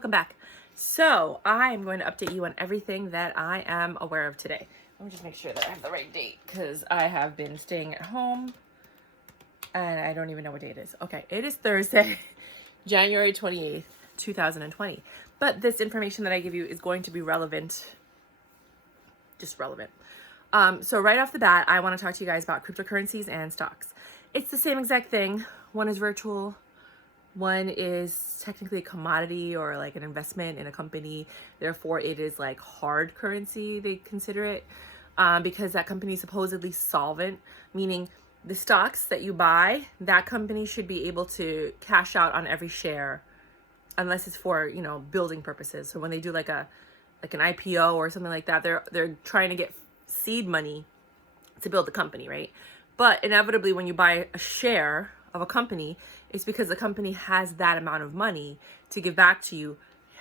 Welcome back. So I am going to update you on everything that I am aware of today. Let me just make sure that I have the right date because I have been staying at home and I don't even know what day it is. Okay, it is Thursday, January 28th, 2020. But this information that I give you is going to be relevant, just relevant. So right off the bat, I want to talk to you guys about cryptocurrencies and stocks. It's the same exact thing. One is virtual. One is technically a commodity or like an investment in a company. Therefore, it is like hard currency, they consider it, because that company is supposedly solvent, meaning the stocks that you buy, that company should be able to cash out on every share unless it's for, building purposes. So when they do like an IPO or something like that, they're trying to get seed money to build the company, right? But inevitably, when you buy a share of a company, it's because the company has that amount of money to give back to you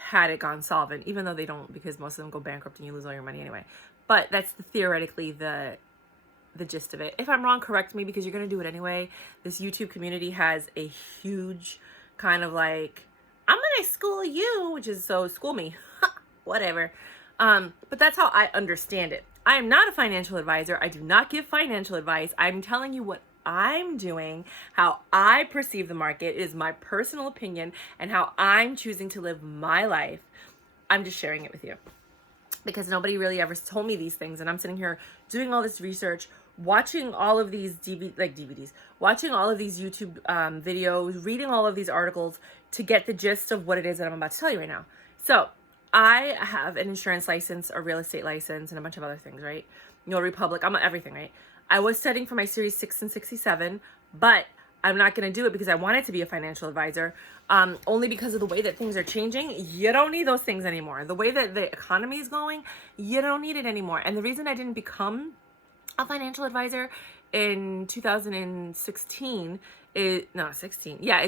had it gone solvent, even though they don't, because most of them go bankrupt and you lose all your money anyway. But that's theoretically the gist of it. If I'm wrong, correct me, because you're going to do it anyway. This YouTube community has a huge kind of like, I'm going to school you, which is so school me, whatever. But that's how I understand it. I am not a financial advisor. I do not give financial advice. I'm telling you what I'm doing, how I perceive the market. It is my personal opinion and how I'm choosing to live my life. I'm just sharing it with you because nobody really ever told me these things. And I'm sitting here doing all this research, watching all of these DVDs, watching all of these YouTube videos, reading all of these articles to get the gist of what it is that I'm about to tell you right now. So I have an insurance license, a real estate license, and a bunch of other things, right? Republic, I'm everything, right? I was studying for my Series 6 and 67, but I'm not going to do it because I wanted to be a financial advisor, only because of the way that things are changing. You don't need those things anymore. The way that the economy is going, you don't need it anymore. And the reason I didn't become a financial advisor in 2016 is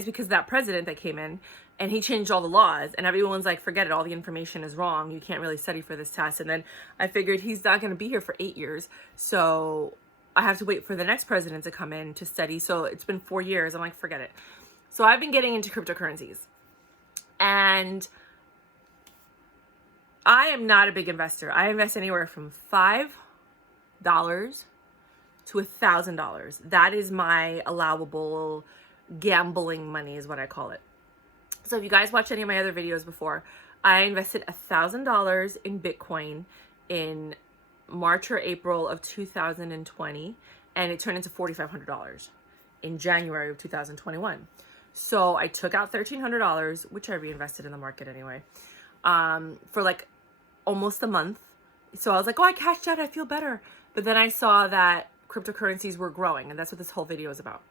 because that president that came in and he changed all the laws and everyone's like, forget it, all the information is wrong, you can't really study for this test. And then I figured he's not going to be here for 8 years, so I have to wait for the next president to come in to study. So it's been 4 years. I'm like, forget it. So I've been getting into cryptocurrencies and I am not a big investor. I invest anywhere from $5 to $1,000. That is my allowable gambling money, is what I call it. So if you guys watched any of my other videos before, I invested $1,000 in Bitcoin in March or April of 2020, and it turned into $4,500 in January of 2021. So I took out $1,300, which I reinvested in the market anyway, for like almost a month. So I was like, oh, I cashed out, I feel better. But then I saw that cryptocurrencies were growing, and that's what this whole video is about.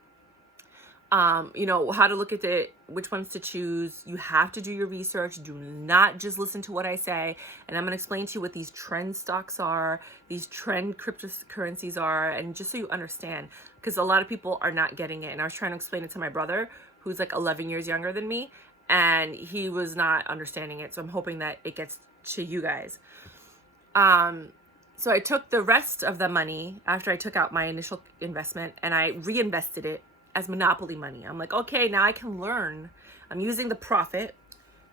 How to look at it, which ones to choose. You have to do your research. Do not just listen to what I say. And I'm going to explain to you what these trend stocks are, these trend cryptocurrencies are, and just so you understand, because a lot of people are not getting it. And I was trying to explain it to my brother, who's like 11 years younger than me, and he was not understanding it. So I'm hoping that it gets to you guys. So I took the rest of the money after I took out my initial investment and I reinvested it as monopoly money. I'm like, okay, now I can learn. I'm using the profit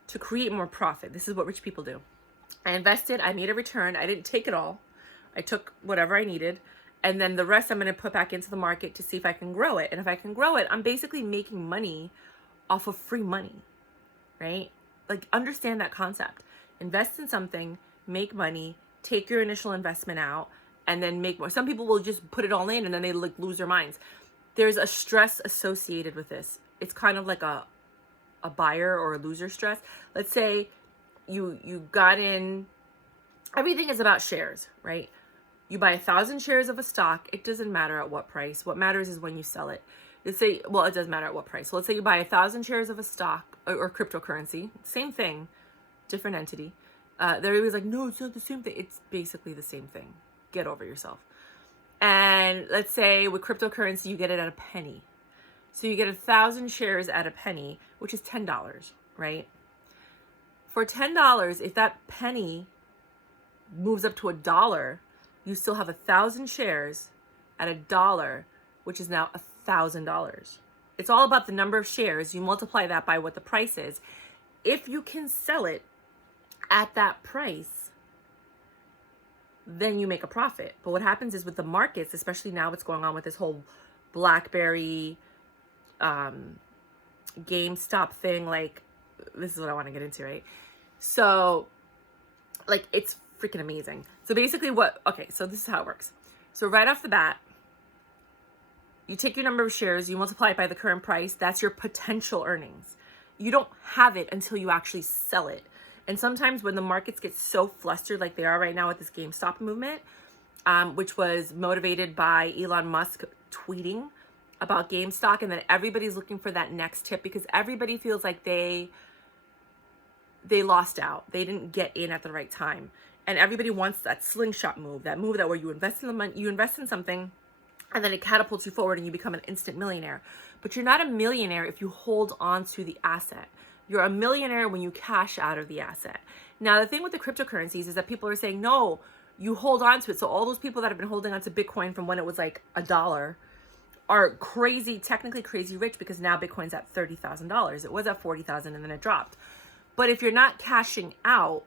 to create more profit. This is what rich people do. I invested, I made a return. I didn't take it all. I took whatever I needed. And then the rest I'm going to put back into the market to see if I can grow it. And if I can grow it, I'm basically making money off of free money, right? Like, understand that concept. Invest in something, make money, take your initial investment out, and then make more. Some people will just put it all in and then they like lose their minds. There's a stress associated with this. It's kind of like a buyer or a loser stress. Let's say you got in, everything is about shares, right? You buy 1,000 shares of a stock. It doesn't matter at what price. What matters is when you sell it. Let's say, well, it does matter at what price. So let's say you buy 1,000 shares of a stock or cryptocurrency, same thing, different entity. They're always like, no, it's not the same thing. It's basically the same thing. Get over yourself. And let's say with cryptocurrency, you get it at a penny. So you get 1,000 shares at a penny, which is $10, right? For $10, if that penny moves up to $1, you still have 1,000 shares at $1, which is now $1,000. It's all about the number of shares. You multiply that by what the price is. if you can sell it at that price, then you make a profit. But what happens is with the markets, especially now what's going on with this whole BlackBerry, GameStop thing, like, this is what I want to get into, right? So, like, it's freaking amazing. So basically so this is how it works. So right off the bat, you take your number of shares, you multiply it by the current price, that's your potential earnings. You don't have it until you actually sell it. And sometimes when the markets get so flustered like they are right now with this GameStop movement, which was motivated by Elon Musk tweeting about GameStop, and then everybody's looking for that next tip because everybody feels like they lost out. They didn't get in at the right time. And everybody wants that slingshot move, that move that where you invest in the money, you invest in something, and then it catapults you forward and you become an instant millionaire. But you're not a millionaire if you hold on to the asset. You're a millionaire when you cash out of the asset. Now, the thing with the cryptocurrencies is that people are saying, no, you hold on to it. So all those people that have been holding on to Bitcoin from when it was like $1 are crazy, technically crazy rich because now Bitcoin's at $30,000. It was at $40,000 and then it dropped. But if you're not cashing out,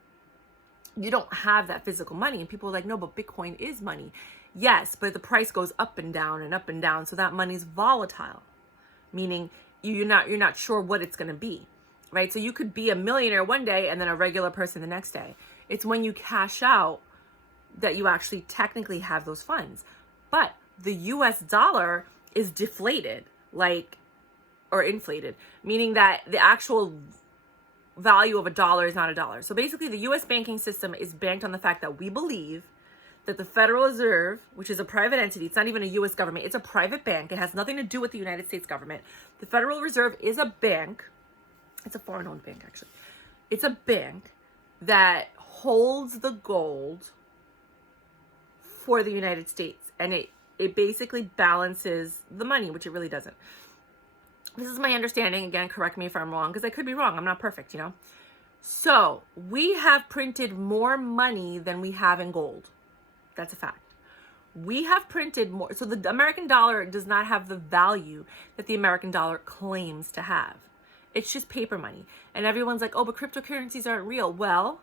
you don't have that physical money. And people are like, no, but Bitcoin is money. Yes, but the price goes up and down and up and down. So that money's volatile, meaning you're not sure what it's going to be, right? So you could be a millionaire one day and then a regular person the next day. It's when you cash out that you actually technically have those funds. But the US dollar is deflated, or inflated, meaning that the actual value of $1 is not $1. So basically the US banking system is banked on the fact that we believe that the Federal Reserve, which is a private entity, it's not even a US government, it's a private bank. It has nothing to do with the United States government. The Federal Reserve is a bank. It's a foreign-owned bank, actually. It's a bank that holds the gold for the United States. And it basically balances the money, which it really doesn't. This is my understanding. Again, correct me if I'm wrong, because I could be wrong. I'm not perfect, So we have printed more money than we have in gold. That's a fact. We have printed more. So the American dollar does not have the value that the American dollar claims to have. It's just paper money. And everyone's like, oh, but cryptocurrencies aren't real. Well,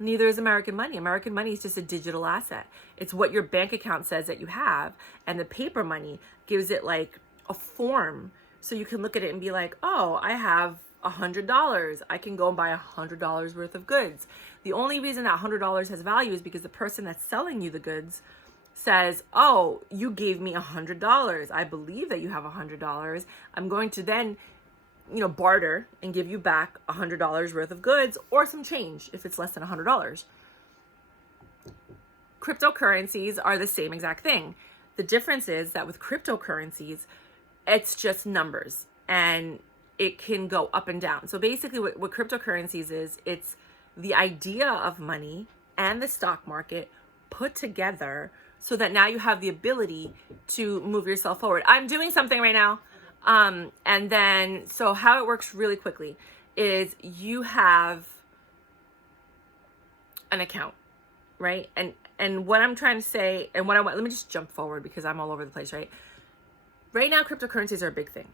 neither is American money. American money is just a digital asset. It's what your bank account says that you have. And the paper money gives it like a form. So you can look at it and be like, oh, I have $100. I can go and buy $100 worth of goods. The only reason that $100 has value is because the person that's selling you the goods says, oh, you gave me $100. I believe that you have $100. I'm going to then, barter and give you back $100 worth of goods or some change if it's less than $100. Cryptocurrencies are the same exact thing. The difference is that with cryptocurrencies, it's just numbers and it can go up and down. So basically what cryptocurrencies is, it's the idea of money and the stock market put together so that now you have the ability to move yourself forward. I'm doing something right now. And then, so how it works really quickly is you have an account, right? And what I'm trying to say, and what I want, let me just jump forward because I'm all over the place, right? Right now, cryptocurrencies are a big thing.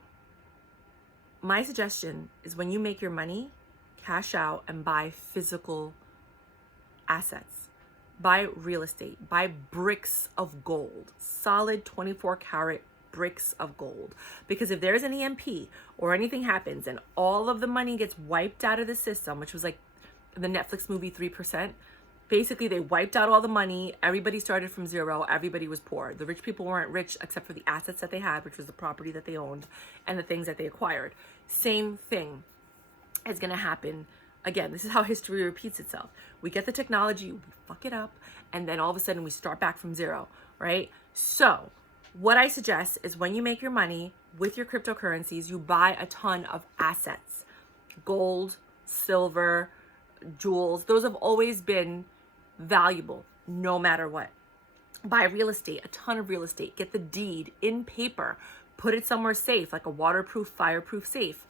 My suggestion is when you make your money, cash out and buy physical assets. Buy real estate. Buy bricks of gold. Solid 24 karat bricks of gold. Because if there's an EMP or anything happens and all of the money gets wiped out of the system, which was like the Netflix movie 3%, basically they wiped out all the money. Everybody started from zero. Everybody was poor. The rich people weren't rich except for the assets that they had, which was the property that they owned and the things that they acquired. Same thing is going to happen. Again, this is how history repeats itself. We get the technology, we fuck it up, and then all of a sudden we start back from zero, right? So what I suggest is when you make your money with your cryptocurrencies, you buy a ton of assets. Gold, silver, jewels, those have always been valuable no matter what. Buy real estate, a ton of real estate. Get the deed in paper. Put it somewhere safe, like a waterproof, fireproof safe.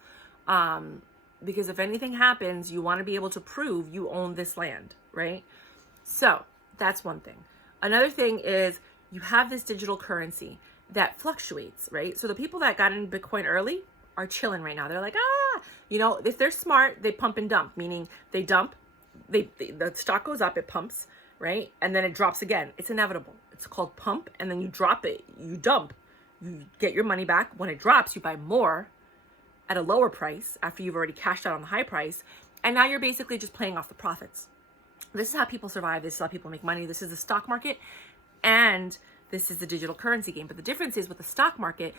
Because if anything happens, you want to be able to prove you own this land, right? So that's one thing. Another thing is you have this digital currency that fluctuates, right? So the people that got in Bitcoin early are chilling right now. They're like, you know, if they're smart, they pump and dump, meaning they dump, the stock goes up, it pumps, right? And then it drops again. It's inevitable. It's called pump, and then you drop it, you dump, you get your money back. When it drops, you buy more at a lower price after you've already cashed out on the high price. And now you're basically just playing off the profits. This is how people survive. This is how people make money. This is the stock market, and this is the digital currency game. But the difference is with the stock market,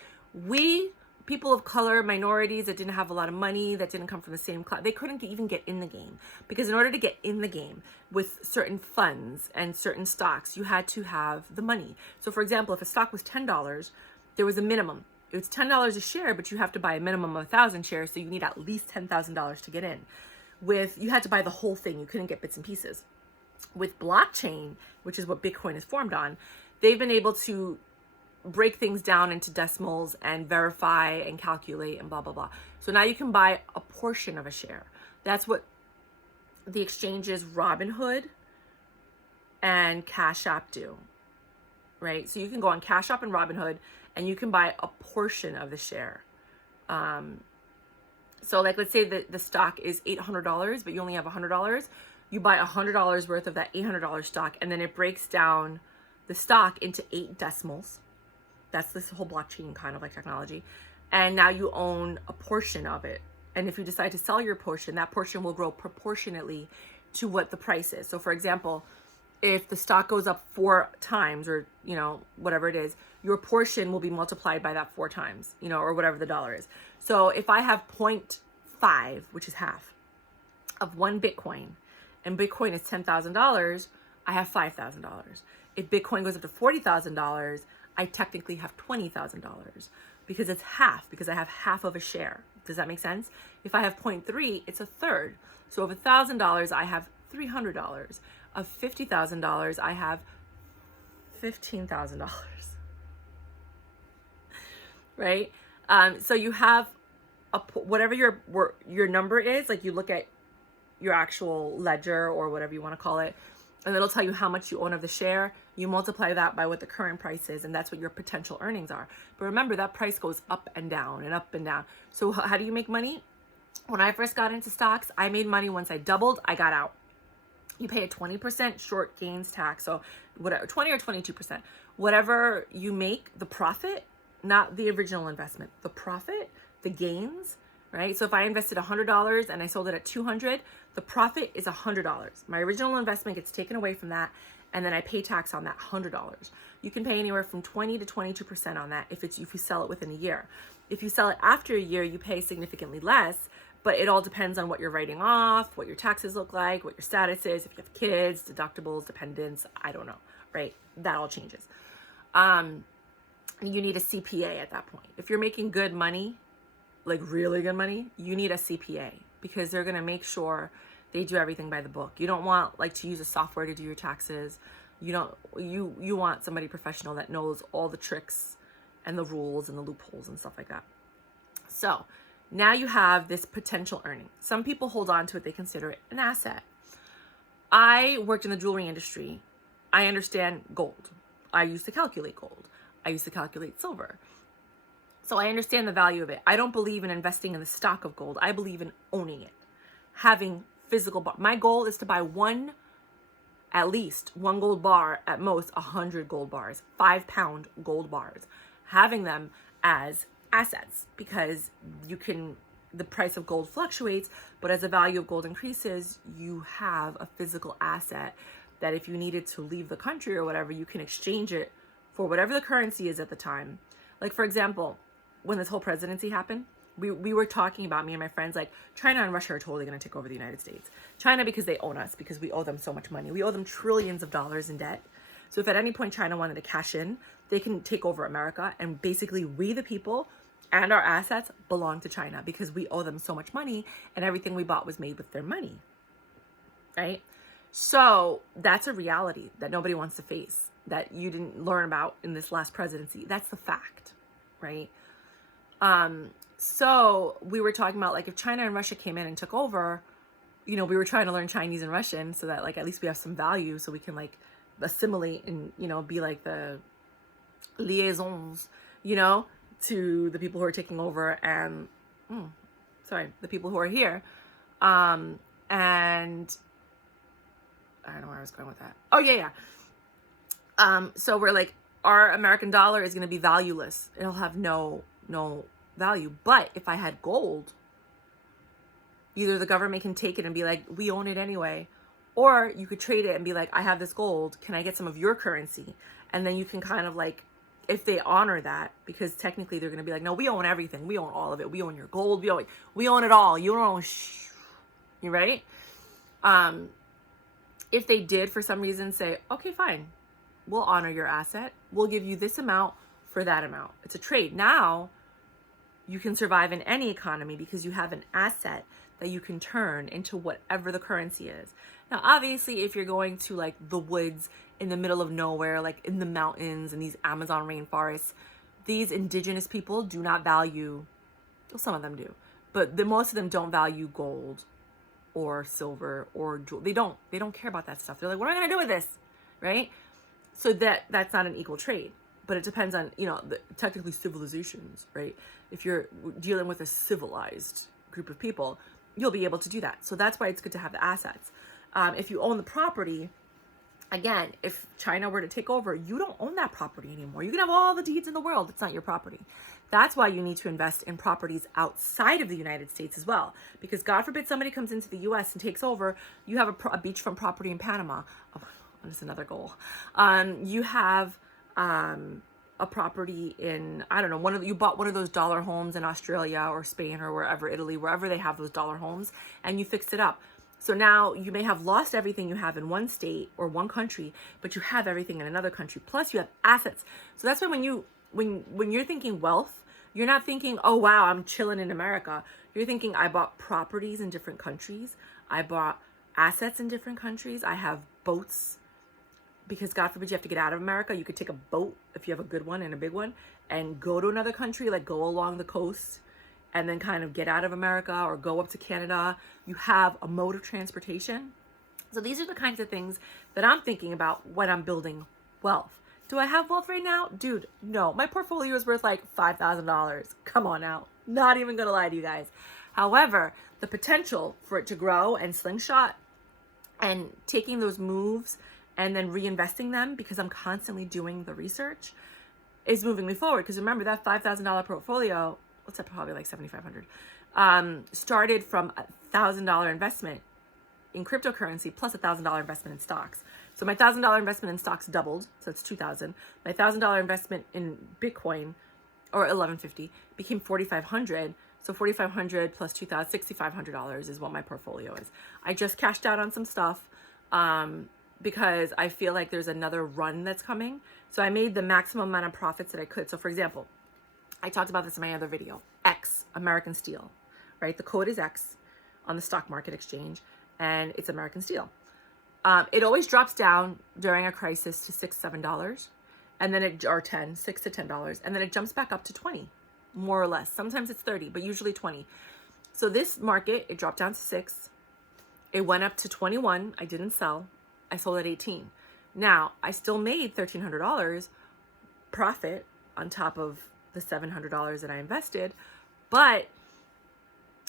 people of color, minorities that didn't have a lot of money, that didn't come from the same class, they couldn't even get in the game. Because in order to get in the game with certain funds and certain stocks, you had to have the money. So for example, if a stock was $10, there was a minimum. It was $10 a share, but you have to buy a minimum of 1,000 shares, so you need at least $10,000 to get in. You had to buy the whole thing. You couldn't get bits and pieces. With blockchain, which is what Bitcoin is formed on, they've been able to break things down into decimals and verify and calculate and blah, blah, blah. So now you can buy a portion of a share. That's what the exchanges Robinhood and Cash App do, right? So you can go on Cash App and Robinhood and you can buy a portion of the share. So like, let's say that the stock is $800, but you only have $100. You buy $100 worth of that $800 stock, and then it breaks down the stock into 8 decimals. That's this whole blockchain kind of like technology. And now you own a portion of it. And if you decide to sell your portion, that portion will grow proportionately to what the price is. So for example, if the stock goes up 4 times, or, you know, whatever it is, your portion will be multiplied by that 4 times, you know, or whatever the dollar is. So if I have 0.5, which is half of one Bitcoin, and Bitcoin is $10,000, I have $5,000. If Bitcoin goes up to $40,000, I technically have $20,000 because it's half, because I have half of a share. Does that make sense? If I have 0.3, it's a third. So of $1,000, I have $300. Of $50,000, I have $15,000. Right? So you have whatever your number is, like you look at your actual ledger or whatever you want to call it, and it'll tell you how much you own of the share. You multiply that by what the current price is, and that's what your potential earnings are. But remember, that price goes up and down and up and down. So how do you make money? When I first got into stocks, I made money once I doubled, I got out. You pay a 20% short gains tax, so whatever, 20 or 22%. Whatever you make, the profit, not the original investment, the profit, the gains, right? So if I invested $100 and I sold it at $200, the profit is $100. My original investment gets taken away from that, and then I pay tax on that $100. You can pay anywhere from 20 to 22% on that if you sell it within a year. If you sell it after a year, you pay significantly less, but it all depends on what you're writing off, what your taxes look like, what your status is, if you have kids, deductibles, dependents, I don't know, right? That all changes. You need a CPA at that point. If you're making good money, like really good money, you need a CPA because they're going to make sure they do everything by the book. You don't want like to use a software to do your taxes. You want somebody professional that knows all the tricks and the rules and the loopholes and stuff like that. So now you have this potential earning. Some people hold on to it. They consider it an asset. I worked in the jewelry industry. I understand gold. I used to calculate gold. I used to calculate silver. So I understand the value of it. I don't believe in investing in the stock of gold. I believe in owning it. Having physical bar. My goal is to buy at least one gold bar, at most 100 gold bars, 5-pound gold bars. Having them as assets, because the price of gold fluctuates, but as the value of gold increases, you have a physical asset that if you needed to leave the country or whatever, you can exchange it for whatever the currency is at the time. Like for example, when this whole presidency happened, we were talking about, me and my friends, like China and Russia are totally going to take over the United States. China because they own us, because we owe them so much money. We owe them trillions of dollars in debt. So if at any point China wanted to cash in, they can take over America, and basically we the people and our assets belong to China because we owe them so much money, and everything we bought was made with their money, right? So that's a reality that nobody wants to face, that you didn't learn about in this last presidency. That's the fact, right? So we were talking about, like, if China and Russia came in and took over, we were trying to learn Chinese and Russian so that, like, at least we have some value, so we can, like, assimilate and, be like the liaisons, to the people who are taking over, and sorry, the people who are here. And I don't know where I was going with that. Oh, yeah. So we're like, our American dollar is going to be valueless. It'll have no value. But if I had gold, either the government can take it and be like, we own it anyway, or you could trade it and be like, I have this gold. Can I get some of your currency? And then you can kind of like, if they honor that, because technically they're going to be like, no, we own everything. We own all of it. We own your gold. We own it all. You don't own you right? If they did for some reason say, okay, fine, we'll honor your asset. We'll give you this amount for that amount. It's a trade. Now you can survive in any economy because you have an asset that you can turn into whatever the currency is. Now, obviously, if you're going to like the woods in the middle of nowhere, like in the mountains and these Amazon rainforests, these indigenous people do not value, well, some of them do, but most of them don't value gold or silver or jewel. They don't care about that stuff. They're like, what am I going to do with this? Right? So that's not an equal trade, but it depends on, technically civilizations, right? If you're dealing with a civilized group of people, you'll be able to do that. So that's why it's good to have the assets. If you own the property, again, if China were to take over, you don't own that property anymore. You can have all the deeds in the world. It's not your property. That's why you need to invest in properties outside of the United States as well. Because God forbid somebody comes into the U.S. and takes over, you have a beachfront property in Panama. Oh, that's another goal. You have a property in, I don't know, you bought one of those dollar homes in Australia or Spain or wherever, Italy, wherever they have those dollar homes, and you fixed it up. So now you may have lost everything you have in one state or one country, but you have everything in another country. Plus you have assets. So that's why when you're thinking wealth, you're not thinking, oh wow, I'm chilling in America. You're thinking, I bought properties in different countries. I bought assets in different countries. I have boats, because God forbid you have to get out of America. You could take a boat if you have a good one and a big one and go to another country, like go along the coast and then kind of get out of America or go up to Canada. You have a mode of transportation. So these are the kinds of things that I'm thinking about when I'm building wealth. Do I have wealth right now? Dude, no. My portfolio is worth like $5,000. Come on now. Not even gonna lie to you guys. However, the potential for it to grow and slingshot and taking those moves and then reinvesting them, because I'm constantly doing the research, is moving me forward. Because remember, that $5,000 portfolio, what's that, probably like $7,500, started from $1,000 investment in cryptocurrency plus $1,000 investment in stocks. So my $1,000 investment in stocks doubled, so it's $2,000. My $1,000 investment in Bitcoin, or $1,150, became $4,500. So $4,500 plus $2,000, $6,500 is what my portfolio is. I just cashed out on some stuff because I feel like there's another run that's coming. So I made the maximum amount of profits that I could. So for example, I talked about this in my other video, X, American Steel, right? The code is X on the stock market exchange, and it's American Steel. It always drops down during a crisis to $6, $7, and then or 10, $6 to $10, and then it jumps back up to 20, more or less. Sometimes it's 30, but usually 20. So this market, it dropped down to 6. It went up to 21. I didn't sell. I sold at 18. Now, I still made $1,300 profit on top of the $700 that I invested, but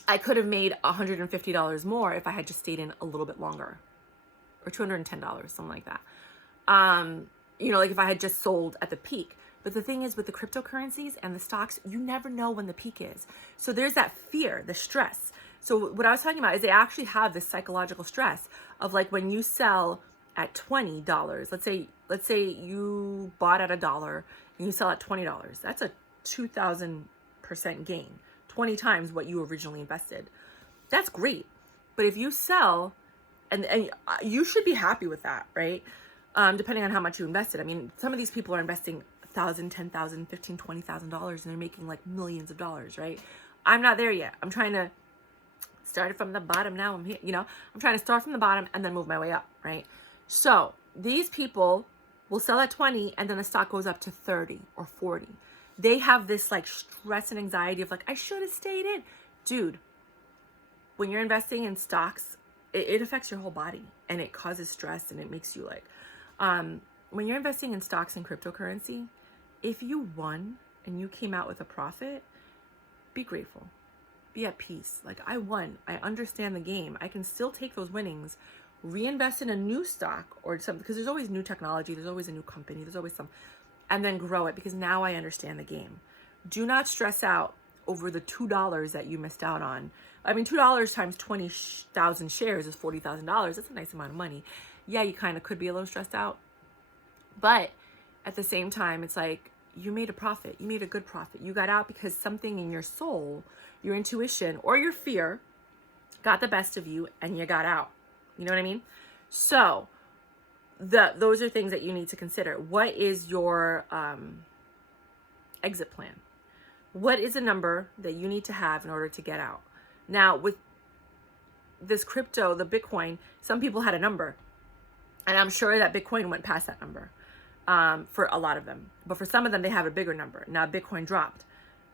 I could have made $150 more if I had just stayed in a little bit longer, or $210, something like that. Like if I had just sold at the peak. But the thing is, with the cryptocurrencies and the stocks, you never know when the peak is. So there's that fear, the stress. So what I was talking about is they actually have this psychological stress of like when you sell at $20, let's say you bought at $1 and you sell at $20. That's a 2,000% gain, 20 times what you originally invested. That's great. But if you sell, and you should be happy with that, right? Depending on how much you invested. I mean, some of these people are investing $1,000, $10,000, $15,000, $20,000, and they're making like millions of dollars, right? I'm not there yet. I'm trying to start it from the bottom now. I'm here, I'm trying to start from the bottom and then move my way up, right? So these people will sell at 20 and then the stock goes up to 30 or 40. They have this like stress and anxiety of like, I should have stayed in. Dude, when you're investing in stocks, it affects your whole body and it causes stress and it makes you like, when you're investing in stocks and cryptocurrency, if you won and you came out with a profit, be grateful. be at peace. Like, I won. I understand the game. I can still take those winnings, reinvest in a new stock or something, because there's always new technology, there's always a new company, there's always some, and then grow it because now I understand the game. Do not stress out over the $2 that you missed out on. I mean, $2 times 20,000 shares is $40,000. That's a nice amount of money. Yeah, you kind of could be a little stressed out, but at the same time, it's like, you made a profit. You made a good profit. You got out because something in your soul, your intuition, or your fear got the best of you and you got out. You know what I mean? So those are things that you need to consider. What is your exit plan? What is a number that you need to have in order to get out? Now, with this crypto, the Bitcoin, some people had a number, and I'm sure that Bitcoin went past that number. For a lot of them, but for some of them, they have a bigger number. Now Bitcoin dropped.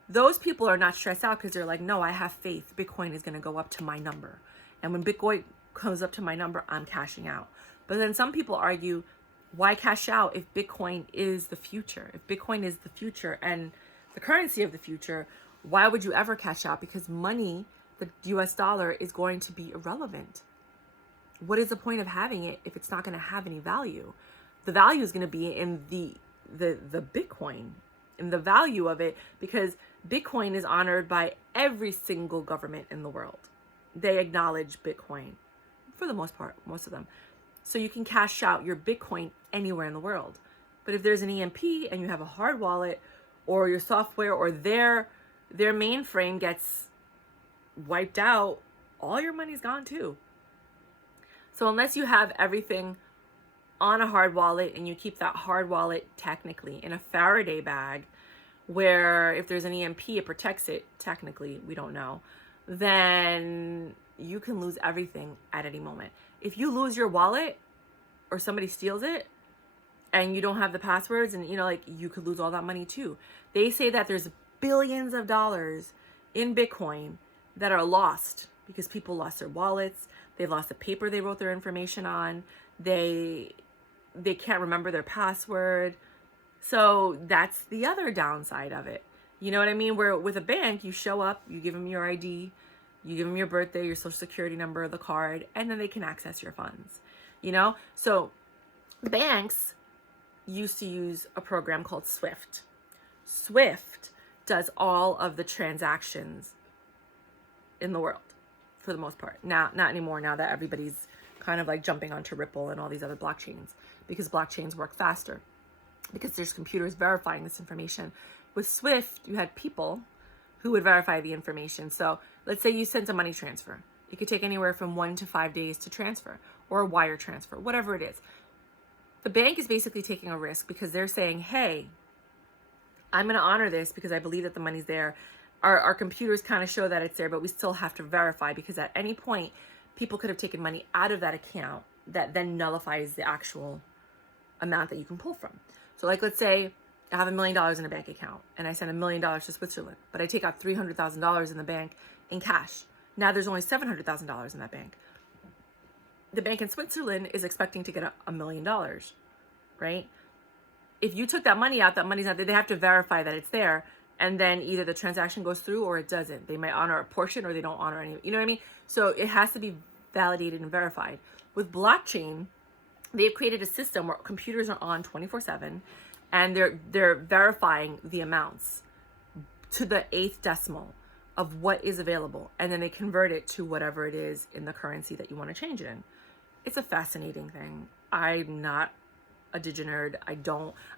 Those people are not stressed out because they're like, no, I have faith. Bitcoin is going to go up to my number. And when Bitcoin comes up to my number, I'm cashing out. But then some people argue, why cash out if Bitcoin is the future? If Bitcoin is the future and the currency of the future, why would you ever cash out? Because money, the US dollar, is going to be irrelevant. What is the point of having it if it's not going to have any value? The value is going to be in the Bitcoin, in the value of it, because Bitcoin is honored by every single government in the world. They acknowledge Bitcoin for the most part, most of them. So you can cash out your Bitcoin anywhere in the world. But if there's an EMP and you have a hard wallet, or your software or their mainframe gets wiped out, all your money's gone too. So unless you have everything on a hard wallet and you keep that hard wallet technically in a Faraday bag where if there's an EMP, it protects it, technically, we don't know, then you can lose everything at any moment. If you lose your wallet or somebody steals it and you don't have the passwords, and like, you could lose all that money too. They say that there's billions of dollars in Bitcoin that are lost because people lost their wallets, they've lost the paper they wrote their information on, they can't remember their password. So that's the other downside of it. You know what I mean? Where with a bank, you show up, you give them your ID, you give them your birthday, your social security number, the card, and then they can access your funds. So banks used to use a program called Swift. Swift does all of the transactions in the world for the most part. Now, not anymore, now that everybody's kind of like jumping onto Ripple and all these other blockchains, because blockchains work faster, because there's computers verifying this information. With Swift, you had people who would verify the information. So let's say you sent a money transfer. It could take anywhere from 1 to 5 days to transfer, or a wire transfer, whatever it is. The bank is basically taking a risk because they're saying, hey, I'm going to honor this because I believe that the money's there. Our computers kind of show that it's there, but we still have to verify, because at any point, people could have taken money out of that account that then nullifies the actual amount that you can pull from. So like, let's say I have $1 million in a bank account and I send $1 million to Switzerland, but I take out $300,000 in the bank in cash. Now there's only $700,000 in that bank. The bank in Switzerland is expecting to get $1 million, right? If you took that money out, that money's not there. They have to verify that it's there, and then either the transaction goes through or it doesn't. They might honor a portion or they don't honor any. You know what I mean? So it has to be validated and verified. With blockchain, they've created a system where computers are on 24/7, and they're verifying the amounts to the 8th decimal of what is available, and then they convert it to whatever it is in the currency that you want to change it in. It's a fascinating thing. I'm not a nerd.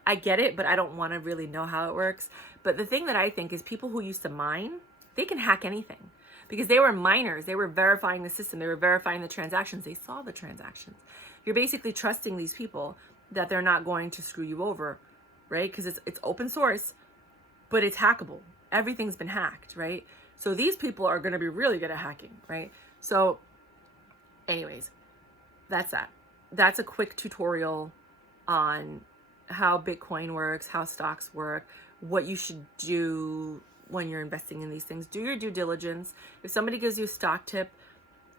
I get it, but I don't want to really know how it works. But the thing that I think is, people who used to mine, they can hack anything, because they were miners. They were verifying the system. They were verifying the transactions. They saw the transactions. You're basically trusting these people that they're not going to screw you over, right? Because it's open source, but it's hackable. Everything's been hacked, right? So these people are going to be really good at hacking, right? So anyways, that's that. That's a quick tutorial on how Bitcoin works, how stocks work, what you should do when you're investing in these things. Do your due diligence. If somebody gives you a stock tip,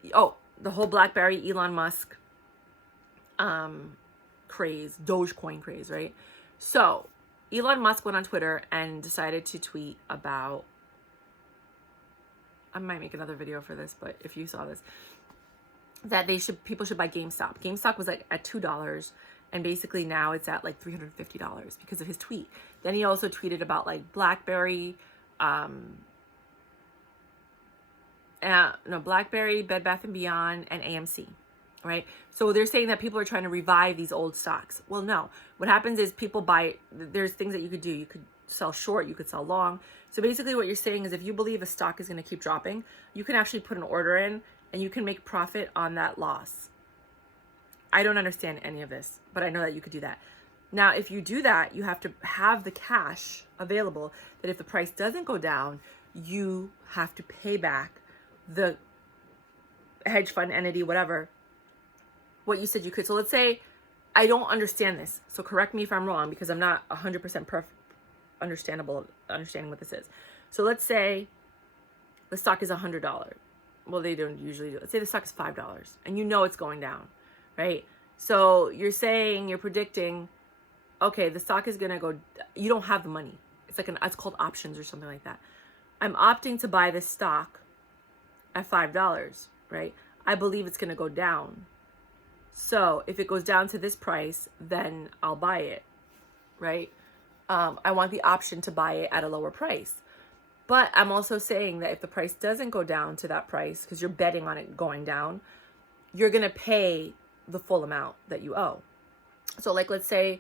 the whole BlackBerry, Elon Musk craze, Dogecoin craze, right? So Elon Musk went on Twitter and decided to tweet about I might make another video for this, but if you saw this, that people should buy GameStop. GameStop was like at $2, and basically now it's at like $350 because of his tweet. Then he also tweeted about like BlackBerry, BlackBerry, Bed Bath & Beyond, and AMC, right? So they're saying that people are trying to revive these old stocks. Well, no. What happens is people buy, there's things that you could do. You could sell short, you could sell long. So basically what you're saying is if you believe a stock is going to keep dropping, you can actually put an order in and you can make profit on that loss. I don't understand any of this, but I know that you could do that. Now, if you do that, you have to have the cash available that if the price doesn't go down, you have to pay back the hedge fund entity, whatever, what you said you could. So let's say I don't understand this. So correct me if I'm wrong, because I'm not 100% understanding what this is. So let's say the stock is $100. Well, they don't usually do. Let's say the stock is $5 and you know it's going down, right? So you're predicting, okay, the stock is going to go, you don't have the money. It's called options or something like that. I'm opting to buy this stock at $5, right? I believe it's going to go down. So if it goes down to this price, then I'll buy it, right? I want the option to buy it at a lower price. But I'm also saying that if the price doesn't go down to that price, because you're betting on it going down, you're going to pay the full amount that you owe. So like, let's say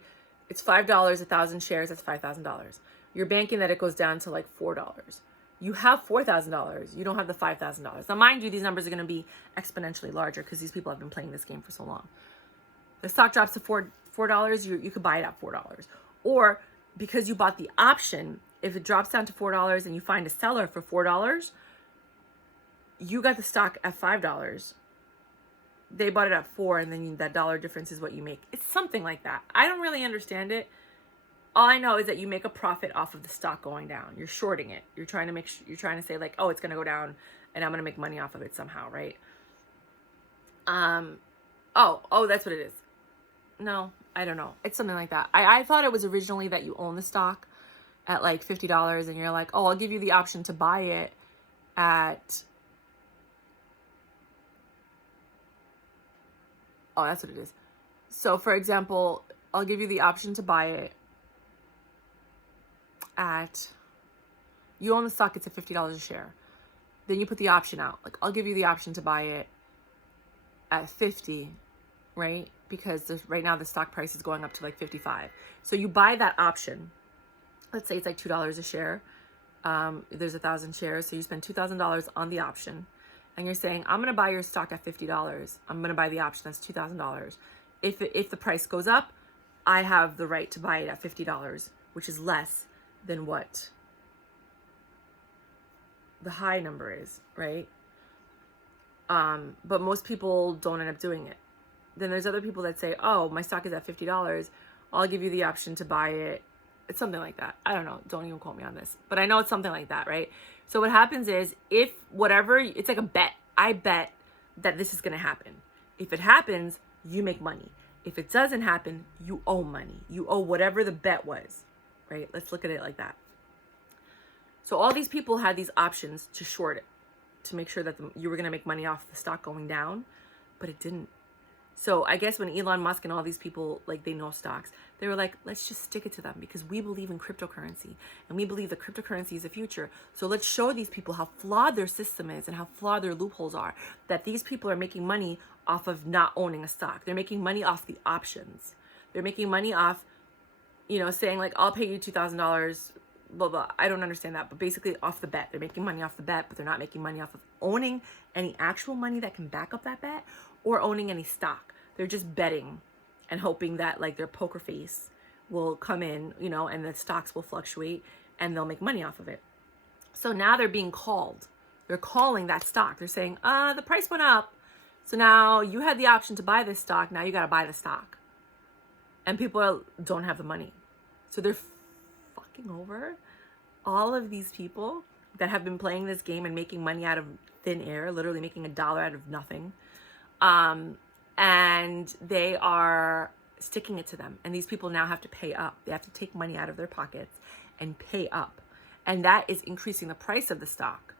it's $5, 1,000 shares, that's $5,000. You're banking that it goes down to like $4. You have $4,000. You don't have the $5,000. Now, mind you, these numbers are going to be exponentially larger because these people have been playing this game for so long. The stock drops to $4, you could buy it at $4. Or because you bought the option, if it drops down to $4 and you find a seller for $4, you got the stock at $5. They bought it at $4, and then that dollar difference is what you make. It's something like that. I don't really understand it. All I know is that you make a profit off of the stock going down. You're shorting it. You're trying to say like, oh, it's going to go down and I'm going to make money off of it somehow, right? Oh, that's what it is. No, I don't know. It's something like that. I thought it was originally that you own the stock at like $50 and you're like, oh, I'll give you the option to buy it at, oh, that's what it is. So for example, I'll give you the option to buy it at, you own the stock, it's at $50 a share. Then you put the option out. Like, I'll give you the option to buy it at 50, right? Because right now the stock price is going up to like 55. So you buy that option. Let's say it's like $2 a share. There's 1,000 shares. So you spend $2,000 on the option. And you're saying, I'm going to buy your stock at $50. I'm going to buy the option. That's $2,000. If the price goes up, I have the right to buy it at $50, which is less than what the high number is, right? But most people don't end up doing it. Then there's other people that say, oh, my stock is at $50. I'll give you the option to buy it. It's something like that. I don't know. Don't even quote me on this. But I know it's something like that, right? So what happens is it's like a bet. I bet that this is going to happen. If it happens, you make money. If it doesn't happen, you owe money. You owe whatever the bet was, right? Let's look at it like that. So all these people had these options to short it, to make sure that you were going to make money off the stock going down, but it didn't. So I guess when Elon Musk and all these people, like, they know stocks, they were like, let's just stick it to them because we believe in cryptocurrency and we believe that cryptocurrency is the future. So let's show these people how flawed their system is and how flawed their loopholes are, that these people are making money off of not owning a stock. They're making money off the options. They're making money off, saying like, I'll pay you $2,000, blah, blah. I don't understand that. But basically off the bet. They're making money off the bet, but they're not making money off of owning any actual money that can back up that bet or owning any stock. They're just betting and hoping that like their poker face will come in, and the stocks will fluctuate and they'll make money off of it. So now they're being called. They're calling that stock. They're saying, the price went up. So now you had the option to buy this stock. Now you got to buy the stock. And people don't have the money. So they're fucking over all of these people that have been playing this game and making money out of thin air, literally making $1 out of nothing. And they are sticking it to them. And these people now have to pay up. They have to take money out of their pockets and pay up. And that is increasing the price of the stock.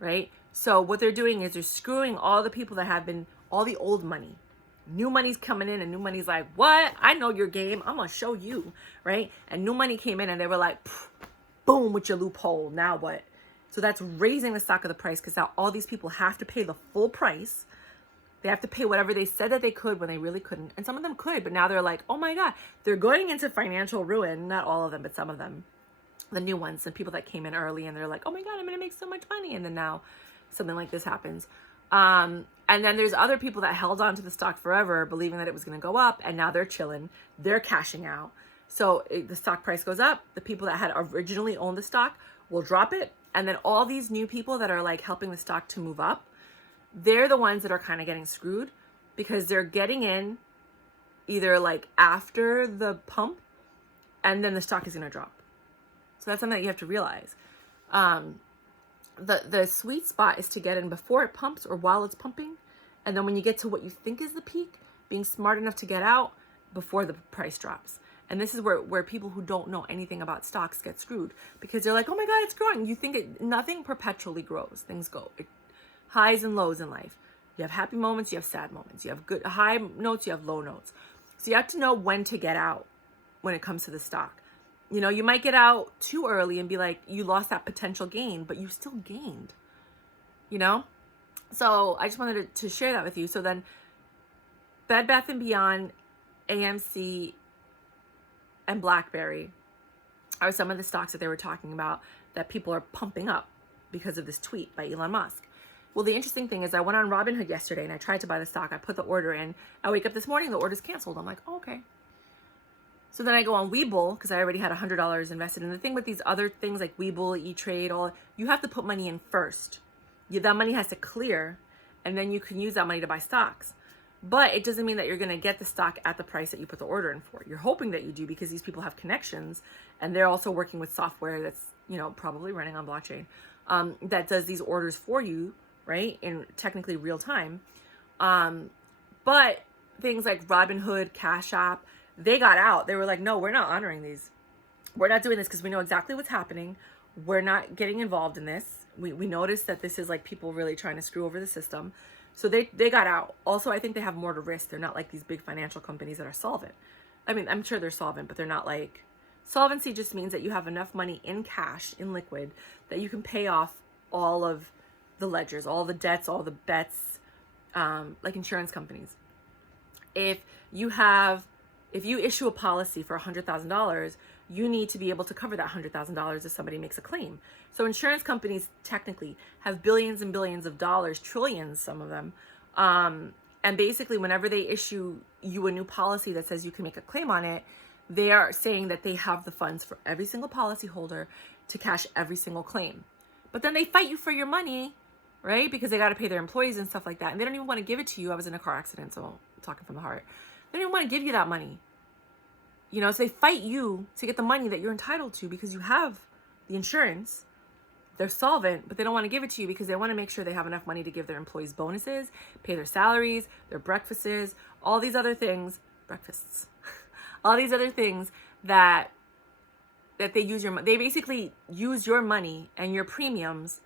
right? So what they're doing is they're screwing all the people that have been, all the old money. New money's coming in and new money's like, what? I know your game. I'm going to show you, right? And new money came in and they were like, boom, with your loophole. Now what? So that's raising the stock of the price because now all these people have to pay the full price. They have to pay whatever they said that they could when they really couldn't. And some of them could, but now they're like, oh my God, they're going into financial ruin. Not all of them, but some of them. The new ones, and people that came in early and they're like, oh my God, I'm going to make so much money. And then now something like this happens. And then there's other people that held on to the stock forever, believing that it was going to go up. And now they're chilling. They're cashing out. So the stock price goes up. The people that had originally owned the stock will drop it. And then all these new people that are like helping the stock to move up, they're the ones that are kind of getting screwed because they're getting in either like after the pump and then the stock is going to drop. So that's something that you have to realize. The sweet spot is to get in before it pumps or while it's pumping. And then when you get to what you think is the peak, being smart enough to get out before the price drops. And this is where people who don't know anything about stocks get screwed because they're like, oh my God, it's growing. You think nothing perpetually grows. Things go. Highs and lows in life. You have happy moments, you have sad moments. You have good high notes, you have low notes. So you have to know when to get out when it comes to the stock. You know, you might get out too early and be like, you lost that potential gain, but you still gained, you know? So I just wanted to share that with you. So then Bed Bath & Beyond, AMC, and BlackBerry are some of the stocks that they were talking about that people are pumping up because of this tweet by Elon Musk. Well, the interesting thing is I went on Robinhood yesterday and I tried to buy the stock. I put the order in. I wake up this morning, the order's canceled. I'm like, oh, okay. So then I go on Webull because I already had $100 invested. And the thing with these other things like Webull, E-Trade, all, you have to put money in first. That money has to clear and then you can use that money to buy stocks. But it doesn't mean that you're going to get the stock at the price that you put the order in for. You're hoping that you do because these people have connections and they're also working with software that's, you know, probably running on blockchain that does these orders for you, right? In technically real time. But things like Robinhood, Cash App, they got out. They were like, no, we're not honoring these. We're not doing this because we know exactly what's happening. We're not getting involved in this. We noticed that this is like people really trying to screw over the system. So they got out. Also, I think they have more to risk. They're not like these big financial companies that are solvent. I mean, I'm sure they're solvent, but they're not like... Solvency just means that you have enough money in cash, in liquid, that you can pay off all of the ledgers, all the debts, all the bets, like insurance companies. If you issue a policy for $100,000, you need to be able to cover that $100,000 if somebody makes a claim. So insurance companies technically have billions and billions of dollars, trillions, some of them. And basically whenever they issue you a new policy that says you can make a claim on it, they are saying that they have the funds for every single policy holder to cash every single claim. But then they fight you for your money, right? Because they got to pay their employees and stuff like that. And they don't even want to give it to you. I was in a car accident, so I'm talking from the heart. They don't even want to give you that money. You know, so they fight you to get the money that you're entitled to because you have the insurance. They're solvent, but they don't want to give it to you because they want to make sure they have enough money to give their employees bonuses, pay their salaries, their breakfasts, all these other things, all these other things that they use they basically use your money and your premiums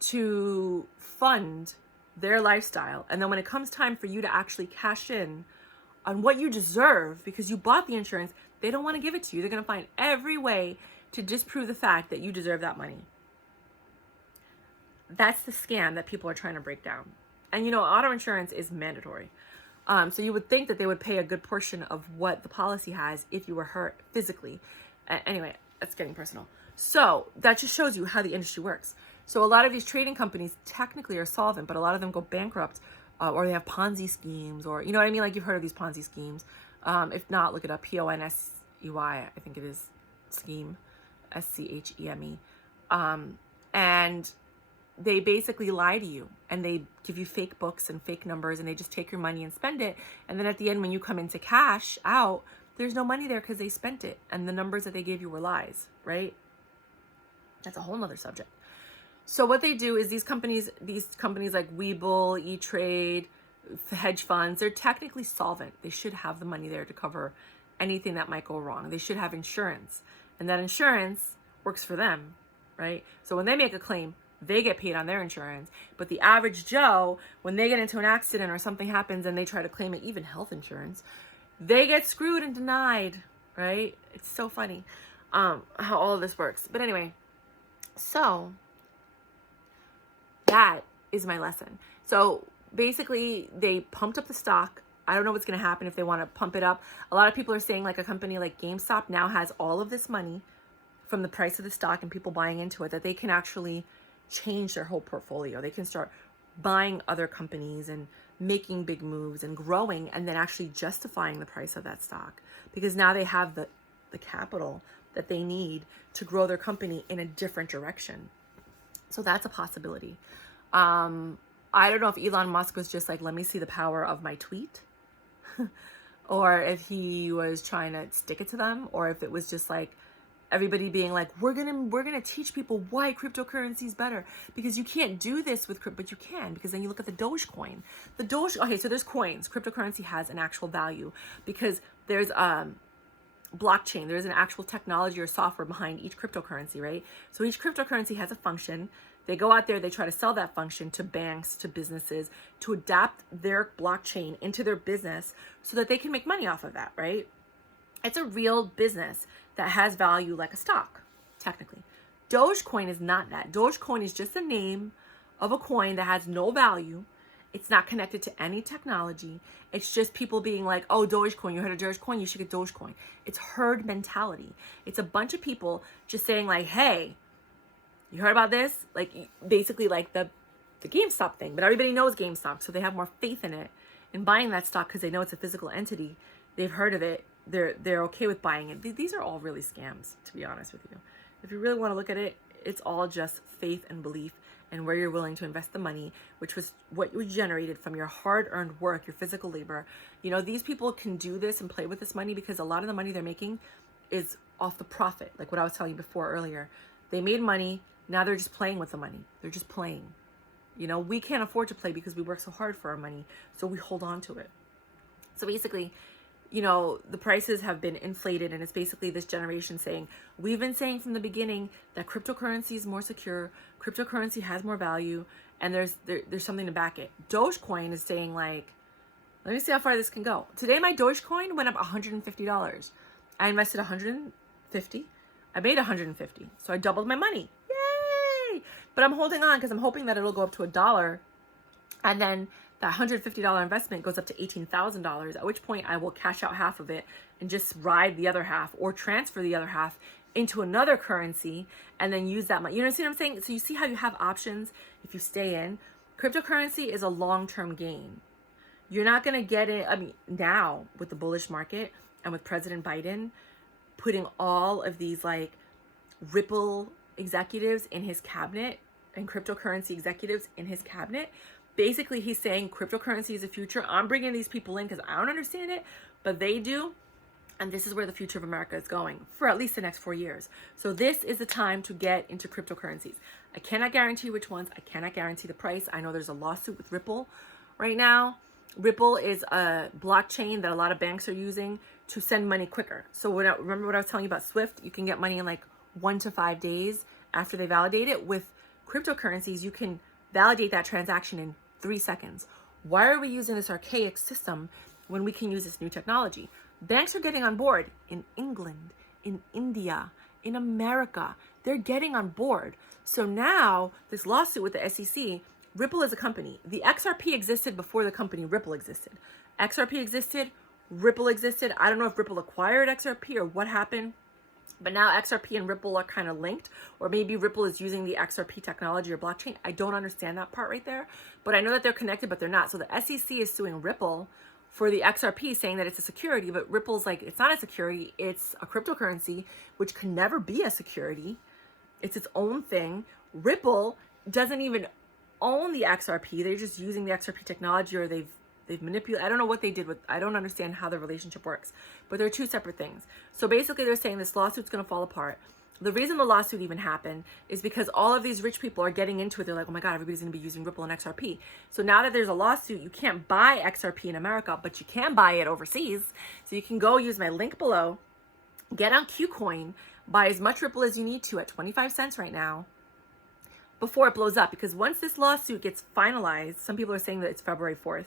to fund their lifestyle. And then when it comes time for you to actually cash in on what you deserve because you bought the insurance, they don't want to give it to you. They're going to find every way to disprove the fact that you deserve that money. That's the scam that people are trying to break down. And you know, auto insurance is mandatory. So you would think that they would pay a good portion of what the policy has if you were hurt physically. Anyway, that's getting personal. So that just shows you how the industry works. So a lot of these trading companies technically are solvent, but a lot of them go bankrupt or they have Ponzi schemes or, you know what I mean? Like you've heard of these Ponzi schemes. If not, look it up. P-O-N-S-E-Y, I think it is scheme, S-C-H-E-M-E. And they basically lie to you and they give you fake books and fake numbers and they just take your money and spend it. And then at the end, when you come into cash out, there's no money there because they spent it. And the numbers that they gave you were lies, right? That's a whole nother subject. So what they do is these companies like Webull, E-Trade, hedge funds, they're technically solvent. They should have the money there to cover anything that might go wrong. They should have insurance. And that insurance works for them, right? So when they make a claim, they get paid on their insurance. But the average Joe, when they get into an accident or something happens and they try to claim it, even health insurance, they get screwed and denied, right? It's so funny how all of this works. But anyway, so that is my lesson. So basically, they pumped up the stock. I don't know what's going to happen if they want to pump it up. A lot of people are saying like a company like GameStop now has all of this money from the price of the stock and people buying into it, that they can actually change their whole portfolio. They can start buying other companies and making big moves and growing, and then actually justifying the price of that stock, because now they have the capital that they need to grow their company in a different direction. So that's a possibility. I don't know if Elon Musk was just like, let me see the power of my tweet, or if he was trying to stick it to them, or if it was just like everybody being like, we're gonna teach people why cryptocurrency is better, because you can't do this with crypto, but you can, because then you look at the Dogecoin. Okay, so there's coins. Cryptocurrency has an actual value because there's blockchain. There's an actual technology or software behind each cryptocurrency, right? So each cryptocurrency has a function. They go out there, they try to sell that function to banks, to businesses, to adapt their blockchain into their business so that they can make money off of that, right? It's a real business that has value like a stock, technically. Dogecoin is not that. Dogecoin is just a name of a coin that has no value. It's not connected to any technology. It's just people being like, oh, Dogecoin, you heard of Dogecoin, you should get Dogecoin. It's herd mentality. It's a bunch of people just saying like, hey, you heard about this? Like basically like the GameStop thing, but everybody knows GameStop, so they have more faith in it and buying that stock because they know it's a physical entity. They've heard of it. They're okay with buying it. These are all really scams, to be honest with you. If you really want to look at it, it's all just faith and belief and where you're willing to invest the money, which was what you generated from your hard-earned work, your physical labor. You know, these people can do this and play with this money because a lot of the money they're making is off the profit, like what I was telling you before earlier. They made money. Now they're just playing with the money. They're just playing. You know, we can't afford to play because we work so hard for our money, so we hold on to it. So basically, you know, the prices have been inflated, and it's basically this generation saying, we've been saying from the beginning that cryptocurrency is more secure, cryptocurrency has more value, and there's something to back it. Dogecoin is saying like, let me see how far this can go. Today my Dogecoin went up $150. I invested $150. I made $150. So I doubled my money. Yay! But I'm holding on because I'm hoping that it'll go up to $1, and then that $150 investment goes up to $18,000, at which point I will cash out half of it and just ride the other half, or transfer the other half into another currency and then use that money. You know what I'm saying? So you see how you have options if you stay in. Cryptocurrency is a long-term gain. You're not going to get it. I mean, now with the bullish market and with President Biden putting all of these like Ripple executives in his cabinet and cryptocurrency executives in his cabinet, basically he's saying cryptocurrency is the future. I'm bringing these people in because I don't understand it, but they do. And this is where the future of America is going for at least the next 4 years. So this is the time to get into cryptocurrencies. I cannot guarantee which ones. I cannot guarantee the price. I know there's a lawsuit with Ripple right now. Ripple is a blockchain that a lot of banks are using to send money quicker. So remember what I was telling you about Swift? You can get money in like 1 to 5 days after they validate it. With cryptocurrencies, you can validate that transaction in 3 seconds. Why are we using this archaic system when we can use this new technology? Banks are getting on board in England, in India, in America. They're getting on board. So now this lawsuit with the SEC, Ripple is a company. The XRP existed before the company Ripple existed. XRP existed, Ripple existed. I don't know if Ripple acquired XRP or what happened, but now XRP and Ripple are kind of linked, or maybe Ripple is using the XRP technology or blockchain. I don't understand that part right there, but I know that they're connected, but they're not. So the SEC is suing Ripple for the XRP, saying that it's a security, but Ripple's like, it's not a security, it's a cryptocurrency, which can never be a security. It's its own thing. Ripple doesn't even own the XRP. They're just using the XRP technology, or they've manipulated. I don't know what they did with, I don't understand how the relationship works, but they're two separate things. So basically they're saying this lawsuit's going to fall apart. The reason the lawsuit even happened is because all of these rich people are getting into it. They're like, oh my God, everybody's going to be using Ripple and XRP. So now that there's a lawsuit, you can't buy XRP in America, but you can buy it overseas. So you can go use my link below, get on KuCoin, buy as much Ripple as you need to at 25 cents right now, before it blows up, because once this lawsuit gets finalized, some people are saying that it's February 4th.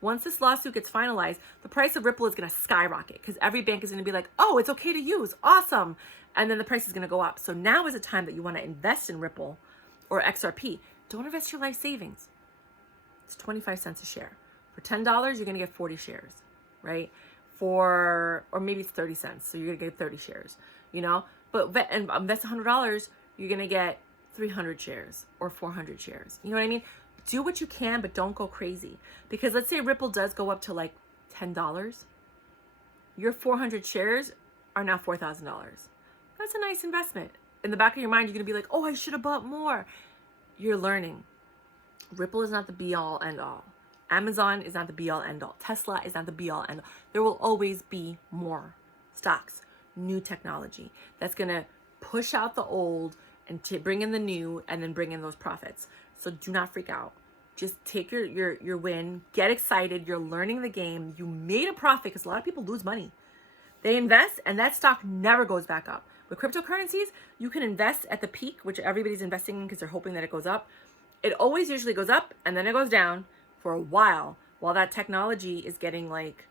Once this lawsuit gets finalized, the price of Ripple is going to skyrocket because every bank is going to be like, oh, it's okay to use. Awesome. And then the price is going to go up. So now is a time that you want to invest in Ripple or XRP. Don't invest your life savings. It's 25 cents a share. For $10, you're going to get 40 shares, right? Or maybe it's 30 cents. So you're going to get 30 shares, but invest $100, you're going to get 300 shares or 400 shares. You know what I mean? Do what you can, but don't go crazy. Because let's say Ripple does go up to like $10. Your 400 shares are now $4,000. That's a nice investment. In the back of your mind, you're going to be like, oh, I should have bought more. You're learning. Ripple is not the be all end all. Amazon is not the be all end all. Tesla is not the be all end all. There will always be more stocks, new technology that's going to push out the old and to bring in the new and then bring in those profits. So do not freak out. Just take your win, get excited. You're learning the game. You made a profit because a lot of people lose money. They invest and that stock never goes back up. With cryptocurrencies, you can invest at the peak, which everybody's investing in because they're hoping that it goes up. It always usually goes up and then it goes down for a while that technology is getting like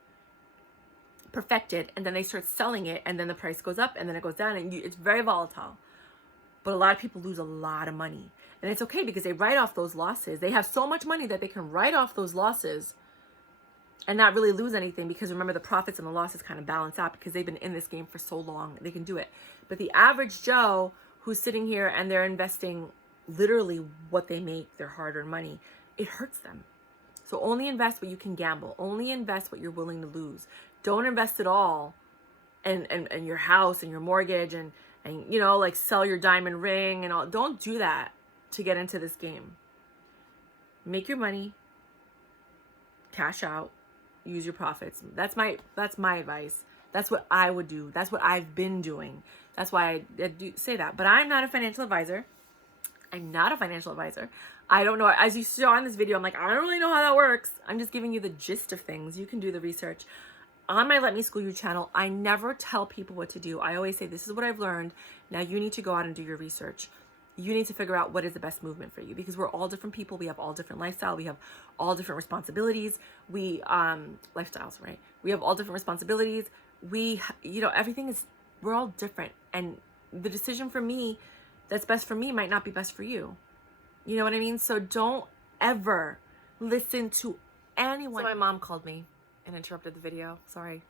perfected, and then they start selling it and then the price goes up and then it goes down, and it's very volatile. But a lot of people lose a lot of money. And it's okay because they write off those losses. They have so much money that they can write off those losses and not really lose anything, because remember, the profits and the losses kind of balance out because they've been in this game for so long. They can do it. But the average Joe who's sitting here and they're investing literally what they make, their hard-earned money, it hurts them. So only invest what you can gamble. Only invest what you're willing to lose. Don't invest it all and your house and your mortgage and like sell your diamond ring and all. Don't do that to get into this game. Make your money, cash out, use your profits. That's my advice. That's what I would do. That's what I've been doing. That's why I do say that. But I'm not a financial advisor. I don't know. As you saw in this video, I'm like, I don't really know how that works. I'm just giving you the gist of things. You can do the research. On my Let Me School You channel, I never tell people what to do. I always say, this is what I've learned. Now you need to go out and do your research. You need to figure out what is the best movement for you, because we're all different people. We have all different lifestyle. We have all different responsibilities. Lifestyles, right? We have all different responsibilities. Everything is, we're all different. And the decision for me that's best for me might not be best for you. You know what I mean? So don't ever listen to anyone. So my mom called me and interrupted the video. Sorry.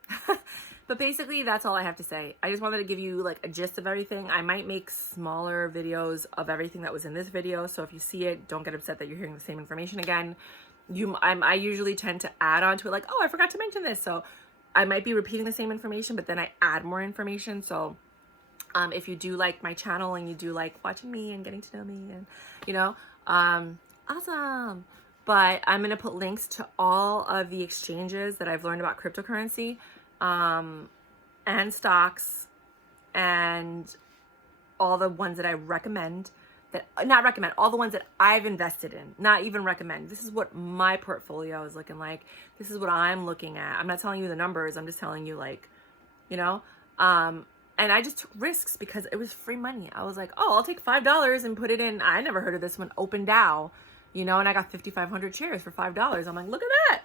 But basically, that's all I have to say. I just wanted to give you like a gist of everything. I might make smaller videos of everything that was in this video. So if you see it, don't get upset that you're hearing the same information again. I usually tend to add on to it, like, oh, I forgot to mention this. So I might be repeating the same information, but then I add more information. So if you do like my channel and you do like watching me and getting to know me and, awesome. But I'm going to put links to all of the exchanges that I've learned about cryptocurrency, and stocks, and all the ones that I recommend, all the ones that I've invested in, not even recommend. This is what my portfolio is looking like. This is what I'm looking at. I'm not telling you the numbers. I'm just telling you and I just took risks because it was free money. I was like, oh, I'll take $5 and put it in. I never heard of this one, OpenDAO, and I got 5,500 shares for $5. I'm like, look at that.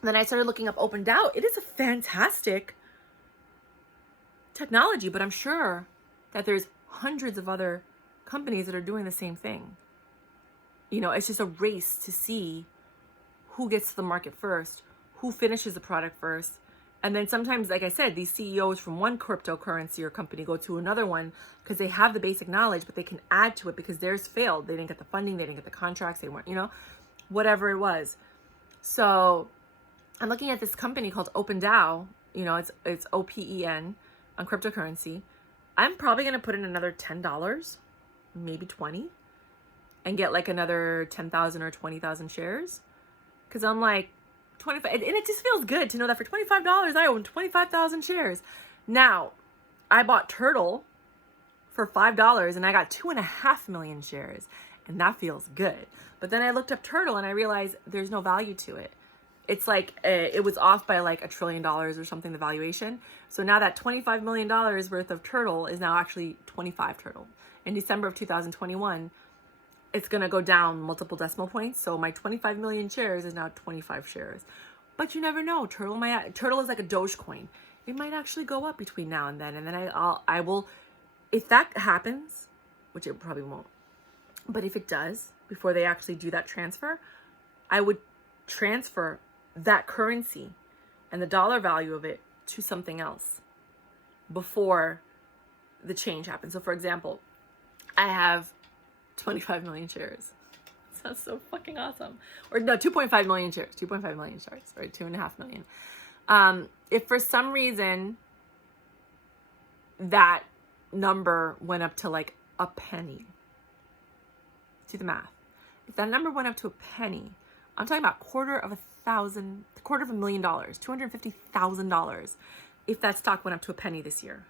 Then I started looking up OpenDAO. It is a fantastic technology, but I'm sure that there's hundreds of other companies that are doing the same thing. It's just a race to see who gets to the market first, who finishes the product first. And then sometimes, like I said, these CEOs from one cryptocurrency or company go to another one because they have the basic knowledge, but they can add to it because theirs failed. They didn't get the funding. They didn't get the contracts. They weren't, whatever it was. So I'm looking at this company called OpenDAO. It's OPEN on cryptocurrency. I'm probably going to put in another $10, maybe 20, and get like another 10,000 or 20,000 shares. Because I'm like, 25, and it just feels good to know that for $25 I own 25,000 shares. Now, I bought Turtle for $5 and I got 2.5 million shares, and that feels good. But then I looked up Turtle and I realized there's no value to it. It's like it was off by like $1 trillion or something, the valuation. So now that $25 million worth of Turtle is now actually 25 Turtle. In December of 2021, it's going to go down multiple decimal points. So my 25 million shares is now 25 shares. But you never know. Turtle is like a Dogecoin. It might actually go up between now and then. And then I will, if that happens, which it probably won't, but if it does, before they actually do that transfer, I would transfer that currency and the dollar value of it to something else before the change happens. So for example, I have 25 million shares. Sounds so fucking awesome. Or no, 2.5 million shares. 2.5 million shares, right? 2.5 million. If for some reason that number went up to like a penny, do the math. If that number went up to a penny, I'm talking about $250,000, $250,000. If that stock went up to a penny this year,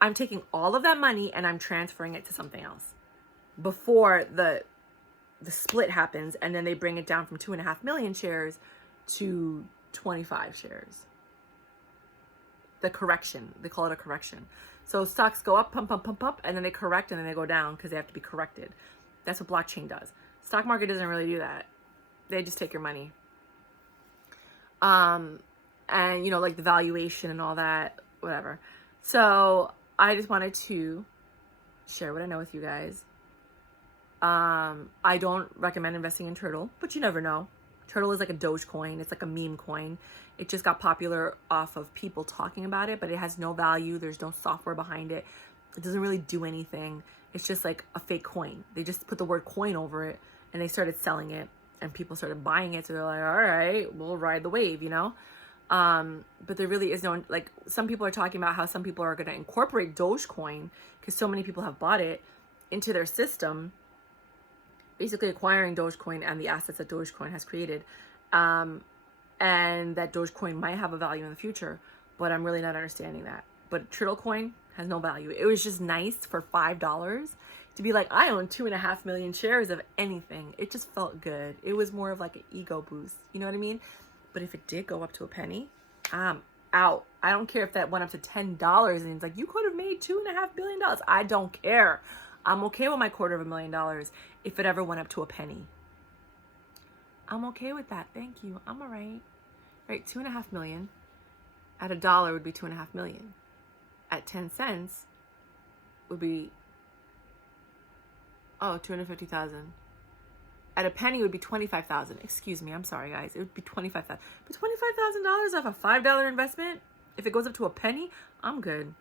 I'm taking all of that money and I'm transferring it to something else before the split happens, and then they bring it down from 2.5 million shares to 25 shares. The correction, they call it a correction. So stocks go up, pump, pump, pump, pump, and then they correct, and then they go down because they have to be corrected. That's what blockchain does. Stock market doesn't really do that. They just take your money. And you know, like the valuation and all that, whatever. So I just wanted to share what I know with you guys. I don't recommend investing in Turtle, but you never know. Turtle is like a Dogecoin. It's like a meme coin. It just got popular off of people talking about it, but it has no value. There's no software behind it. It doesn't really do anything. It's just like a fake coin. They just put the word coin over it and they started selling it and people started buying it. So they're like, all right, we'll ride the wave, you know? But there really is no, like, some people are talking about how some people are going to incorporate Dogecoin because so many people have bought it into their system, basically acquiring Dogecoin and the assets that Dogecoin has created. And that Dogecoin might have a value in the future, but I'm really not understanding that. But Turtle coin has no value. It was just nice for $5 to be like, I own 2.5 million shares of anything. It just felt good. It was more of like an ego boost. You know what I mean? But if it did go up to a penny, I'm out. I don't care if that went up to $10 and it's like, you could have made $2.5 billion. I don't care. I'm okay with my $250,000 if it ever went up to a penny. I'm okay with that. Thank you. I'm all right. Right, 2.5 million at $1 would be 2.5 million. At 10 cents would be 250,000. At a penny would be 25,000. Excuse me, I'm sorry guys. It would be 25,000. But $25,000 off a $5 investment, if it goes up to a penny, I'm good.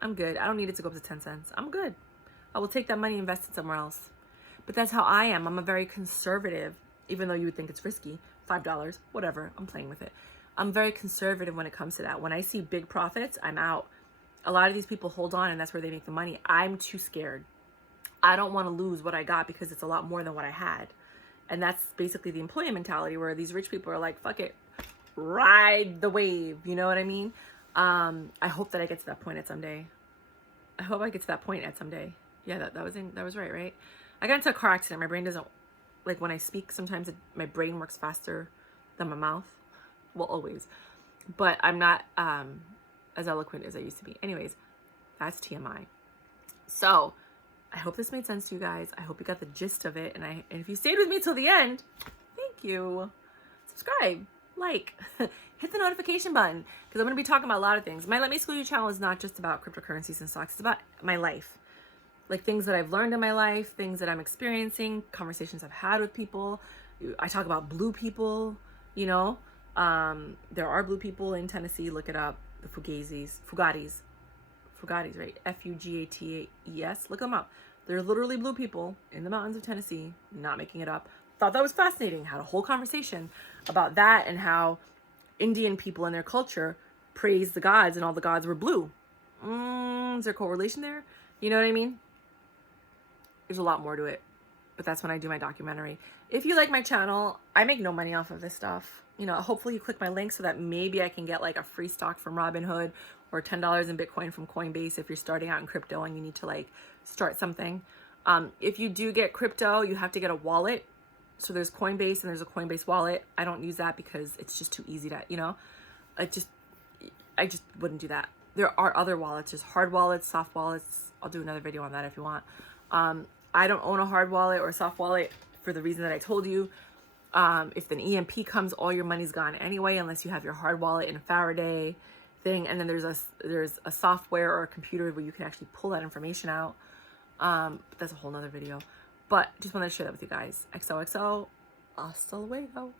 I'm good. I don't need it to go up to 10 cents. I'm good. I will take that money and invest it somewhere else. But that's how I am. I'm a very conservative, even though you would think it's risky. $5, whatever. I'm playing with it. I'm very conservative when it comes to that. When I see big profits, I'm out. A lot of these people hold on and that's where they make the money. I'm too scared. I don't want to lose what I got because it's a lot more than what I had. And that's basically the employee mentality where these rich people are like, fuck it, ride the wave. You know what I mean? I hope that I get to that point at someday. I hope I get to that point at someday. Yeah, that was right? I got into a car accident. My brain doesn't, like when I speak, sometimes my brain works faster than my mouth. Well, always. But I'm not as eloquent as I used to be. Anyways, that's TMI. So I hope this made sense to you guys. I hope you got the gist of it. And if you stayed with me till the end, thank you. Subscribe, like, hit the notification button because I'm going to be talking about a lot of things. My Let Me School You channel is not just about cryptocurrencies and stocks. It's about my life. Like things that I've learned in my life, things that I'm experiencing, conversations I've had with people. I talk about blue people, you know. There are blue people in Tennessee. Look it up. The Fugatis, right? Fugates. Look them up. They're literally blue people in the mountains of Tennessee. Not making it up. Thought that was fascinating. Had a whole conversation about that and how Indian people in their culture praised the gods and all the gods were blue. Is there a correlation there? You know what I mean? There's a lot more to it. But that's when I do my documentary. If you like my channel, I make no money off of this stuff. You know, hopefully you click my link so that maybe I can get like a free stock from Robinhood or $10 in Bitcoin from Coinbase if you're starting out in crypto and you need to like start something. If you do get crypto, you have to get a wallet. So there's Coinbase and there's a Coinbase wallet. I don't use that because it's just too easy to, you know, I just wouldn't do that. There are other wallets. There's hard wallets, soft wallets. I'll do another video on that if you want. I don't own a hard wallet or a soft wallet for the reason that I told you. If an EMP comes, all your money's gone anyway, unless you have your hard wallet in a Faraday thing. And then there's a software or a computer where you can actually pull that information out. That's a whole nother video. But just wanted to share that with you guys. XOXO, hasta luego.